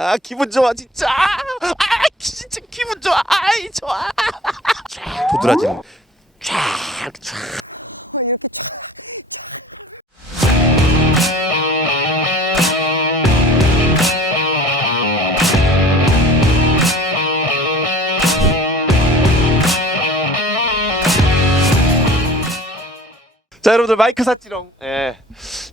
아, 기분 좋아 진짜. 아, 진짜 기분 좋아. 아이 좋아. 쫙 도드라지는. 쫙 쫙. 여러분들 마이크 샀지롱. 예.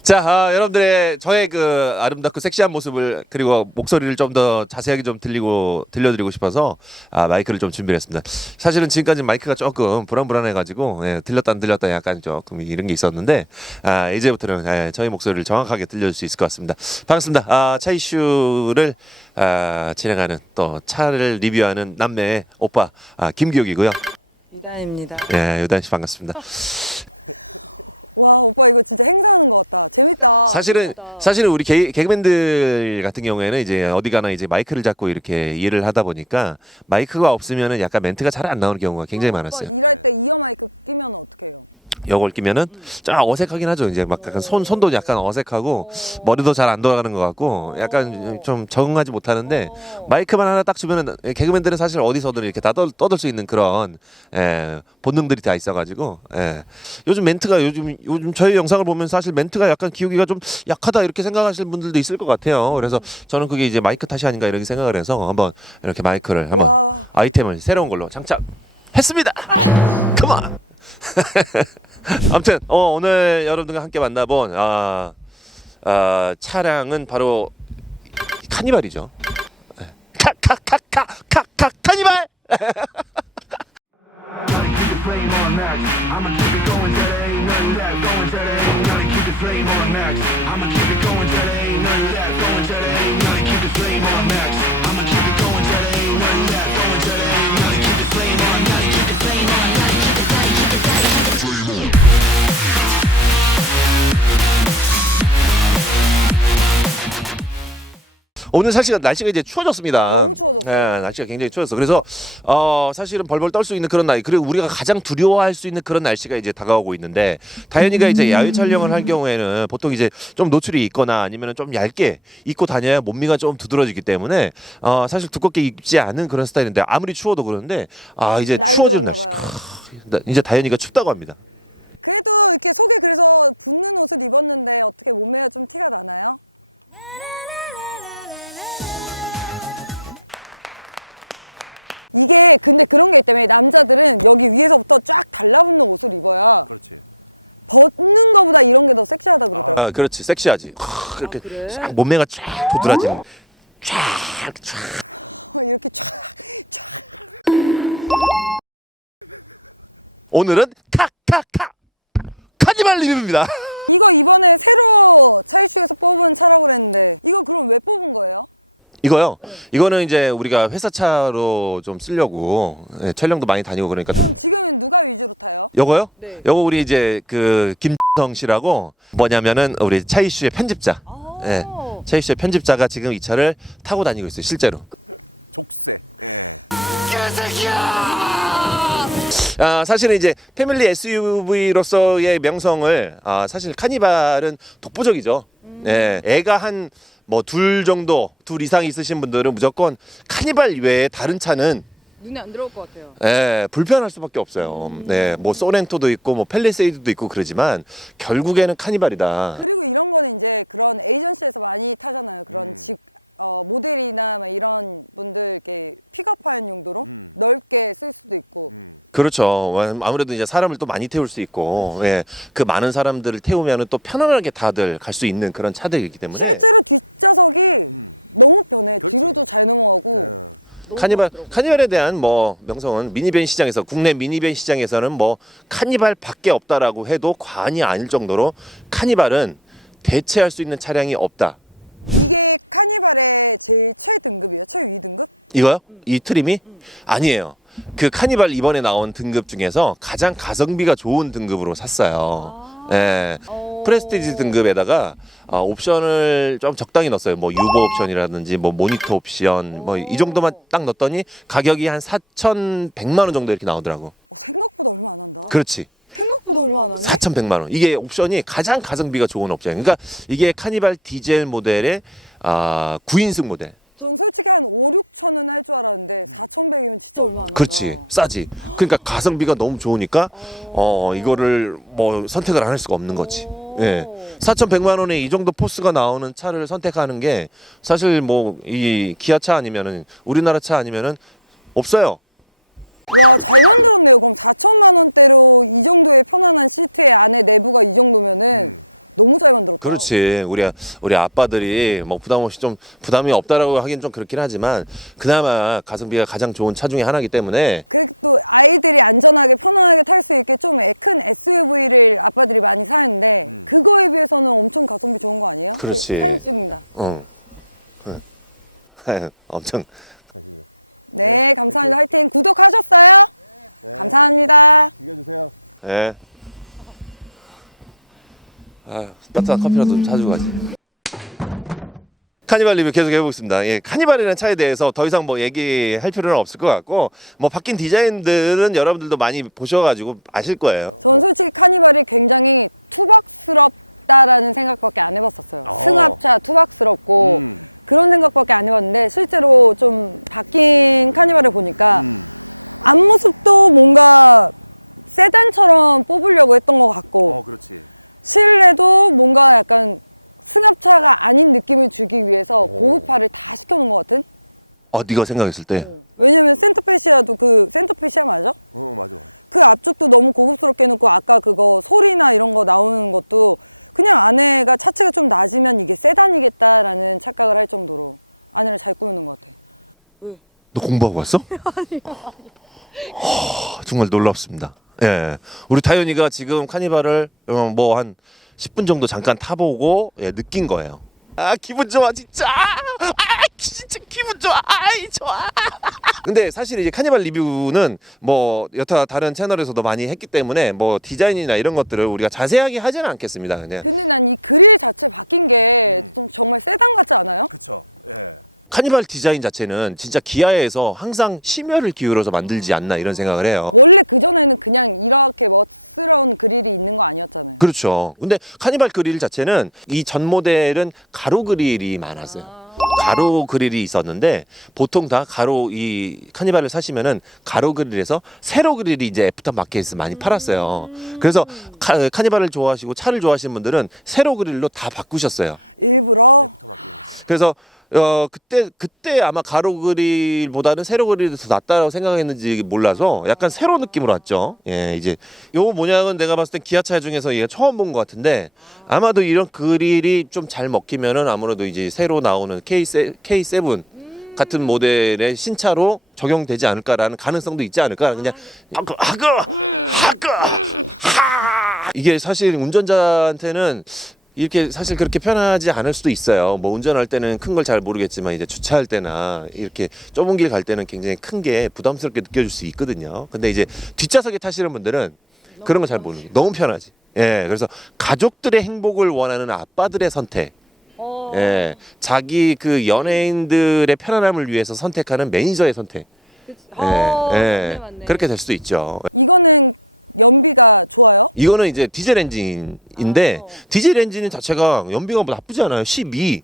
자 아, 여러분들의 저의 그 아름답고 섹시한 모습을 그리고 목소리를 좀 더 자세하게 좀 들리고 들려드리고 싶어서 아, 마이크를 좀 준비했습니다. 사실은 지금까지 마이크가 조금 불안불안해가지고 예, 들렸다 안 들렸다 약간 조금 이런 게 있었는데 아, 이제부터는 예, 저희 목소리를 정확하게 들려줄 수 있을 것 같습니다. 반갑습니다. 아, 차 이슈를 아, 진행하는 또 차를 리뷰하는 남매 오빠 아, 김기욱이고요. 유다입니다. 예, 유단 씨 반갑습니다. 사실은 사실은 우리 개, 개그맨들 같은 경우에는 이제 어디 가나 이제 마이크를 잡고 이렇게 일을 하다 보니까 마이크가 없으면은 약간 멘트가 잘 안 나오는 경우가 굉장히 많았어요. 이걸 끼면은 좀 어색하긴 하죠. 이제 막 약간 손 손도 약간 어색하고 머리도 잘 안 돌아가는 것 같고 약간 좀 적응하지 못하는데 마이크만 하나 딱 주면은 개그맨들은 사실 어디서든 이렇게 다 떠, 떠들 수 있는 그런 예, 본능들이 다 있어가지고 예. 요즘 멘트가 요즘 요즘 저희 영상을 보면 사실 멘트가 약간 기우기가 좀 약하다 이렇게 생각하시는 분들도 있을 것 같아요. 그래서 저는 그게 이제 마이크 탓이 아닌가 이렇게 생각을 해서 한번 이렇게 마이크를 한번 아이템을 새로운 걸로 장착했습니다. 컴온. 아무튼 어, 오늘 여러분들과 함께 만나본 아, 아, 차량은 바로 카니발이죠. 카카카카카카 카니발. 오늘 사실 날씨가 이제 추워졌습니다. 네, 날씨가 굉장히 추워졌어. 그래서 어, 사실은 벌벌 떨 수 있는 그런 날 그리고 우리가 가장 두려워할 수 있는 그런 날씨가 이제 다가오고 있는데 다현이가 이제 야외 촬영을 할 경우에는 보통 이제 좀 노출이 있거나 아니면 좀 얇게 입고 다녀야 몸미가 좀 두드러지기 때문에 어, 사실 두껍게 입지 않은 그런 스타일인데 아무리 추워도 그러는데 아 이제 추워지는 날씨. 크, 나- 이제 다현이가 춥다고 합니다. 아 그렇지 섹시하지. 크, 이렇게 그래? 쫙 몸매가 쫙 도드라지는. 쫙 쫙. 오늘은 카카카 카니발 리뷰입니다. 이거요. 이거는 이제 우리가 회사 차로 좀 쓰려고 예, 촬영도 많이 다니고 그러니까. 요거요? 네. 요거 우리 이제 그 김성 씨라고 뭐냐면은 우리 차 이슈의 편집자. 아, 네. 차 이슈의 편집자가 지금 이 차를 타고 다니고 있어요. 실제로. 아, 사실은 이제 패밀리 SUV로서의 명성을 아, 사실 카니발은 독보적이죠. 네, 애가 한 뭐 둘 정도, 둘 이상 있으신 분들은 무조건 카니발 외에 다른 차는 눈에 안 들어올 것 같아요. 예, 불편할 수밖에 없어요. 네, 뭐 소렌토도 있고 뭐 펠리세이드도 있고 그러지만 결국에는 카니발이다. 그렇죠. 아무래도 이제 사람을 또 많이 태울 수 있고, 예, 그 많은 사람들을 태우면은 또 편안하게 다들 갈 수 있는 그런 차들이기 때문에 카니발. 카니발에 대한 뭐 명성은 미니밴 시장에서 국내 미니밴 시장에서는 뭐 카니발밖에 없다라고 해도 과언이 아닐 정도로 카니발은 대체할 수 있는 차량이 없다. 이거요? 이 트림이 아니에요. 그 카니발 이번에 나온 등급 중에서 가장 가성비가 좋은 등급으로 샀어요. 아. 예. 어. 프레스티지 등급에다가 아, 옵션을 좀 적당히 넣었어요. 뭐 유보 옵션이라든지 뭐 모니터 옵션 뭐 이 정도만 딱 넣었더니 가격이 한 4,100만 원 정도 이렇게 나오더라고. 그렇지. 생각보다 얼마 안 하네. 4,100만 원. 이게 옵션이 가장 가성비가 좋은 옵션. 그러니까 이게 카니발 디젤 모델의 아, 9인승 모델. 전 얼마 안 그렇지. 싸지. 그러니까 가성비가 너무 좋으니까 어 이거를 뭐 선택을 안 할 수가 없는 거지. 예. 4,100만 원에 이 정도 포스가 나오는 차를 선택하는 게 사실 뭐 이 기아차 아니면은 우리나라 차 아니면은 없어요 그렇지. 우리 우리 아빠들이 뭐 부담 없이 좀 부담이 없다라고 하긴 좀 그렇긴 하지만 그나마 가성비가 가장 좋은 차 중에 하나이기 때문에. 그렇지. 응. 응. 엄청 예. 아, 따뜻한 커피라도 좀 사주고 가지. 카니발 리뷰 계속 해보겠습니다. 예, 카니발이라는 차에 대해서 더 이상 뭐 얘기할 필요는 없을 것 같고, 뭐 바뀐 디자인들은 여러분들도 많이 보셔가지고 아실 거예요. 어, 네가 생각했을 때. 왜냐 너 공부하고 왔어? 하, 정말 놀랍습니다. 예, 우리 다현이가 지금 카니발을 어, 뭐한 10분 정도 잠깐 타보고 예, 느낀 거예요. 아 기분 좋아 진짜. 아 진짜 기분 좋 아. 아이 좋아. 근데 사실 이제 카니발 리뷰는 뭐 여타 다른 채널에서도 많이 했기 때문에 뭐 디자인이나 이런 것들을 우리가 자세하게 하지는 않겠습니다. 그냥 카니발 디자인 자체는 진짜 기아에서 항상 심혈을 기울여서 만들지 않나 이런 생각을 해요. 그렇죠. 근데 카니발 그릴 자체는 이 전 모델은 가로 그릴이 많았어요. 가로 그릴이 있었는데 보통 다 가로 이 카니발을 사시면은 가로 그릴에서 세로 그릴이 이제 애프터 마켓에서 많이 팔았어요. 그래서 카, 카니발을 좋아하시고 차를 좋아하시는 분들은 세로 그릴로 다 바꾸셨어요. 그래서 어 그때 그때 아마 가로 그릴보다는 세로 그릴이 더 낫다라고 생각했는지 몰라서 약간 세로 느낌으로 왔죠. 예, 이제 요 모양은 내가 봤을 땐 기아차 중에서 얘가 처음 본 것 같은데 아마도 이런 그릴이 좀 잘 먹히면은 아무래도 이제 새로 나오는 K7 K7 같은 모델의 신차로 적용되지 않을까라는 가능성도 있지 않을까 그냥 하그 하그 하그 하 이게 사실 운전자한테는 이렇게 사실 그렇게 편하지 않을 수도 있어요. 뭐 운전할 때는 큰 걸 잘 모르겠지만 이제 주차할 때나 이렇게 좁은 길 갈 때는 굉장히 큰 게 부담스럽게 느껴질 수 있거든요. 근데 이제 뒷좌석에 타시는 분들은 그런 거 잘 모르는 게 너무 편하지. 예, 그래서 가족들의 행복을 원하는 아빠들의 선택. 어. 예, 자기 그 연예인들의 편안함을 위해서 선택하는 매니저의 선택. 그치. 예, 어, 예, 맞네, 맞네. 그렇게 될 수도 있죠. 이거는 이제 디젤 엔진인데 어. 디젤 엔진 자체가 연비가 뭐 나쁘지 않아요. 12.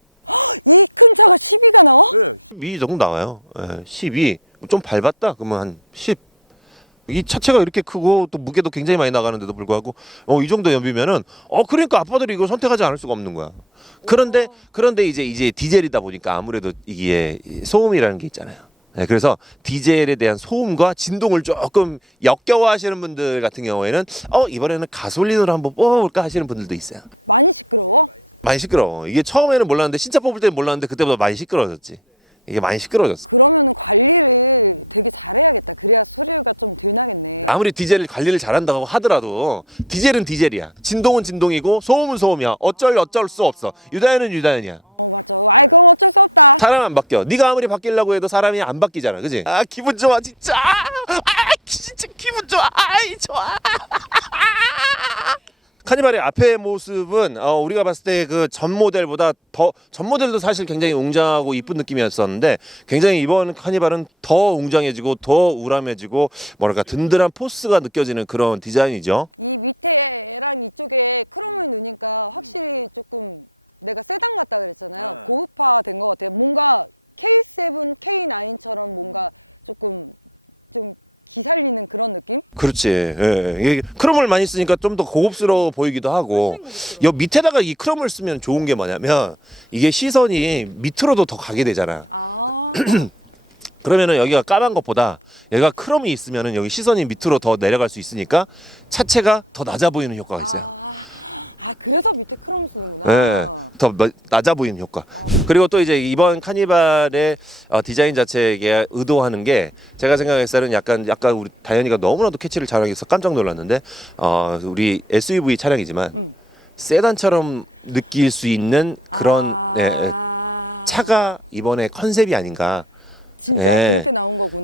12 정도 나와요. 예, 12. 좀 밟았다. 그러면 한 10. 이 차체가 이렇게 크고 또 무게도 굉장히 많이 나가는데도 불구하고 어 이 정도 연비면은 어 그러니까 아빠들이 이거 선택하지 않을 수가 없는 거야. 그런데 그런데 이제 이제 디젤이다 보니까 아무래도 이게 소음이라는 게 있잖아요. 네, 그래서 디젤에 대한 소음과 진동을 조금 역겨워하시는 분들 같은 경우에는 어 이번에는 가솔린으로 한번 뽑아볼까 하시는 분들도 있어요. 많이 시끄러워. 이게 처음에는 몰랐는데 신차 뽑을 때는 몰랐는데 그때보다 많이 시끄러워졌지. 이게 많이 시끄러워졌어. 아무리 디젤 관리를 잘한다고 하더라도 디젤은 디젤이야. 진동은 진동이고 소음은 소음이야. 어쩔 어쩔 수 없어. 유다현은 유다현이야. 사람 안 바뀌어. 네가 아무리 바뀌려고 해도 사람이 안 바뀌잖아. 그지? 아 기분 좋아 진짜. 아 진짜 기분 좋아. 아이 좋아. 카니발의 앞의 모습은 어, 우리가 봤을 때 그 전 모델보다 더 전 모델도 사실 굉장히 웅장하고 이쁜 느낌이었었는데 굉장히 이번 카니발은 더 웅장해지고 더 우람해지고 뭐랄까 든든한 포스가 느껴지는 그런 디자인이죠. 그렇지. 예. 이게 크롬을 많이 쓰니까 좀 더 고급스러워 보이기도 하고. 여 밑에다가 이 크롬을 쓰면 좋은 게 뭐냐면 이게 시선이 밑으로도 더 가게 되잖아. 아, 그러면은 여기가 까만 것보다 얘가 크롬이 있으면은 여기 시선이 밑으로 더 내려갈 수 있으니까 차체가 더 낮아 보이는 효과가 있어요. 아 그래서 쓰는 예, 더 나- 낮아 보이는 효과. 그리고 또 이제 이번 카니발의 어, 디자인 자체에 의도하는 게 제가 생각했을 때는 약간 약간 우리 다현이가 너무나도 캐치를 잘하게서 깜짝 놀랐는데 어, 우리 SUV 차량이지만 음. 세단처럼 느낄 수 있는 그런 아, 예, 예, 차가 이번에 컨셉이 아닌가. 예.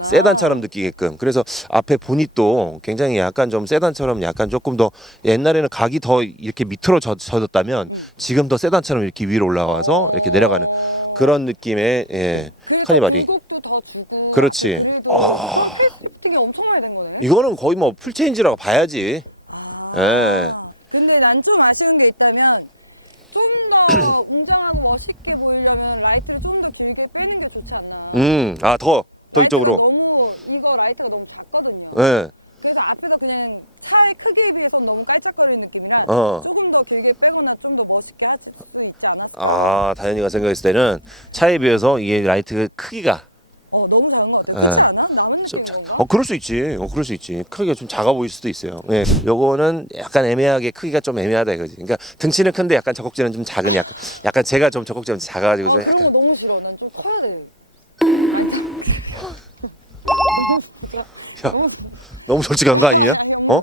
세단처럼 느끼게끔 그래서 앞에 보닛도 굉장히 약간 좀 세단처럼 약간 조금 더 옛날에는 각이 더 이렇게 밑으로 젖, 젖었다면 지금 더 세단처럼 이렇게 위로 올라와서 이렇게 내려가는 그런 느낌의 예, 카니발이. 더 주고. 그렇지 아. 되게 엄청 많이 된 거네. 이거는 거의 뭐 풀체인지라고 봐야지 아. 예. 근데 난 좀 아쉬운 게 있다면 좀 더 웅장하고 멋있게 보이려면 라이트를 좀 더 길게 빼는 게 좋지 않나. 음 아 더 더 이쪽으로 너무 이거 라이트가 너무 작거든요. 예. 그래서 앞에서 그냥 차의 크기에 비해서 너무 깔짝거리는 느낌이라 어. 조금 더 길게 빼거나 좀 더 멋있게 할 수 있지 않았어? 아 다현이가 생각했을 때는 차에 비해서 이게 라이트 크기가 어 너무 작은 것 예. 같아. 그렇지 않아? 남은 좀 건가? 어 그럴 수 있지. 어 그럴 수 있지. 크기가 좀 작아 보일 수도 있어요. 예. 요거는 약간 애매하게 크기가 좀 애매하다 이거지. 그러니까 등치는 큰데 약간 젖꼭지는 좀 작은 약간 약간 제가 좀 젖꼭지가 좀 작아 가지고 어, 좀 그런 거 약간 너무 싫어. 난 야 너무 솔직한 거 아니냐? 어?